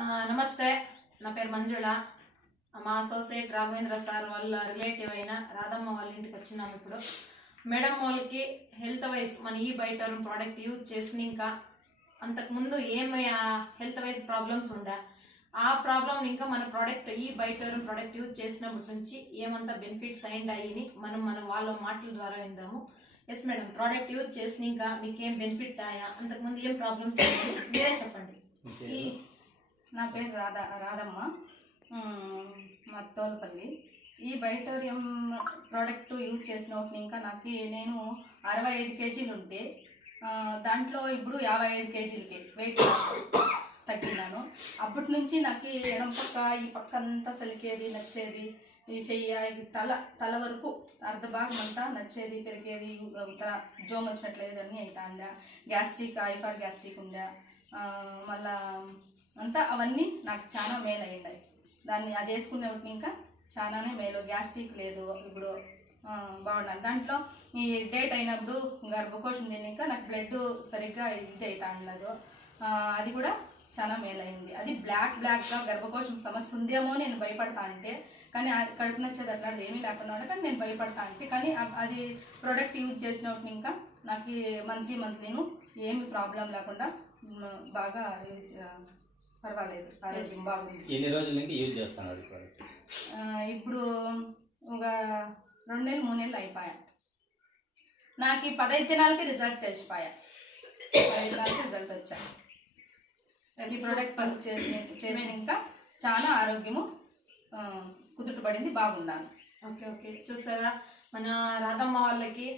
నమస్తే, నా పేరు మంజుళ. మా అసోసియేట్ రాఘవేంద్ర సార్ వాళ్ళ రిలేటివ్ అయిన రాధమ్మ వాళ్ళ ఇంటికి వచ్చినాము. ఇప్పుడు మేడం వాళ్ళకి హెల్త్ వైజ్ మన ఈ బైటోరమ్ ప్రోడక్ట్ యూజ్ చేసిన ఇంకా అంతకుముందు ఏమి హెల్త్ వైజ్ ప్రాబ్లమ్స్ ఉండే ఆ ప్రాబ్లం ఇంకా మన ప్రోడక్ట్ ఈ బైటోరమ్ ప్రోడక్ట్ యూజ్ చేసినప్పటి నుంచి ఏమంతా బెనిఫిట్స్ అయ్యి మనం వాళ్ళ మాటల ద్వారా విందాము. ఎస్ మేడం, ప్రోడక్ట్ యూజ్ చేసిన ఇంకా మీకేం బెనిఫిట్ అయ్యా, అంతకుముందు ఏం ప్రాబ్లమ్స్ మీరే చెప్పండి. నా పేరు రాధమ్మ, మా తోలుపల్లి. ఈ బైటోరియం ప్రోడక్ట్ యూజ్ చేసినప్పుడు ఇంకా నేను 65 కేజీలు ఉంటే దాంట్లో ఇప్పుడు 55 కేజీలకి వెయిట్ లాస్ తగ్గినాను. అప్పటి నుంచి నాకు ఎడం పక్క ఈ పక్క అంతా సలికేది, నచ్చేది, ఈ చెయ్య తల వరకు అర్ధ భాగం అంతా నచ్చేది, పెరిగేది, జోమ్ వచ్చినట్లేదు అన్నీ అవుతా ఉండే. గ్యాస్ట్రిక్, ఐఫర్ గ్యాస్ట్రిక్ ఉండే, మళ్ళా అంతా అవన్నీ నాకు చాలా మేలు అయ్యిండాయి. దాన్ని అది వేసుకునేప్పుడు ఇంకా చాలానే మేలు. గ్యాస్ట్రిక్ లేదు, ఇప్పుడు బాగున్నాను. దాంట్లో ఈ డేట్ అయినప్పుడు గర్భకోశం తిన్నాక నాకు బ్లడ్ సరిగ్గా ఇది అవుతా ఉండదు, అది కూడా చాలా మేలు అయింది. అది బ్లాక్గా గర్భకోశం సమస్య ఉందేమో నేను భయపడతా అంటే, కానీ కడుపు నచ్చేది అట్లాంటిది ఏమీ లేకుండా ఉండే, కానీ నేను భయపడతా అంటే. కానీ అది ప్రోడక్ట్ యూజ్ చేసినప్పుడు ఇంకా నాకు మంత్లీను ఏమి ప్రాబ్లం లేకుండా బాగా పర్వాలేదు, ఆరోగ్యం బాగుంది. ఎన్ని రోజుల నుంచి యూజ్ చేస్తున్నారు ప్రోడక్ట్? ఇప్పుడు ఒక 2 నెలలు 3 నెలలు అయిపోయా. నాకు ఈ 15 దినాలకి రిజల్ట్ తెలిసిపోయా. 15 దినాలకి రిజల్ట్ వచ్చా. ఈ ప్రోడక్ట్ పని చేసిన ఇంకా చాలా ఆరోగ్యము కుదుటపడింది, బాగున్నాను. ఓకే, చూసారా, మన రాధమ్మ వాళ్ళకి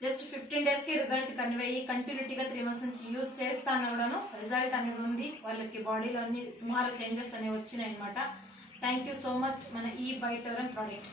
జస్ట్ 15 డేస్కి రిజల్ట్ కన్వే అయ్యి కంటిన్యూటీగా 3 మంత్స్ నుంచి యూజ్ చేస్తాను కూడాను రిజల్ట్ అనేది ఉంది. వాళ్ళకి బాడీలో అన్ని సుమారు చేంజెస్ అనేవి వచ్చినాయి అనమాట. థ్యాంక్ యూ సో మచ్ మన ఈ బైటోరమ్ ప్రోడక్ట్.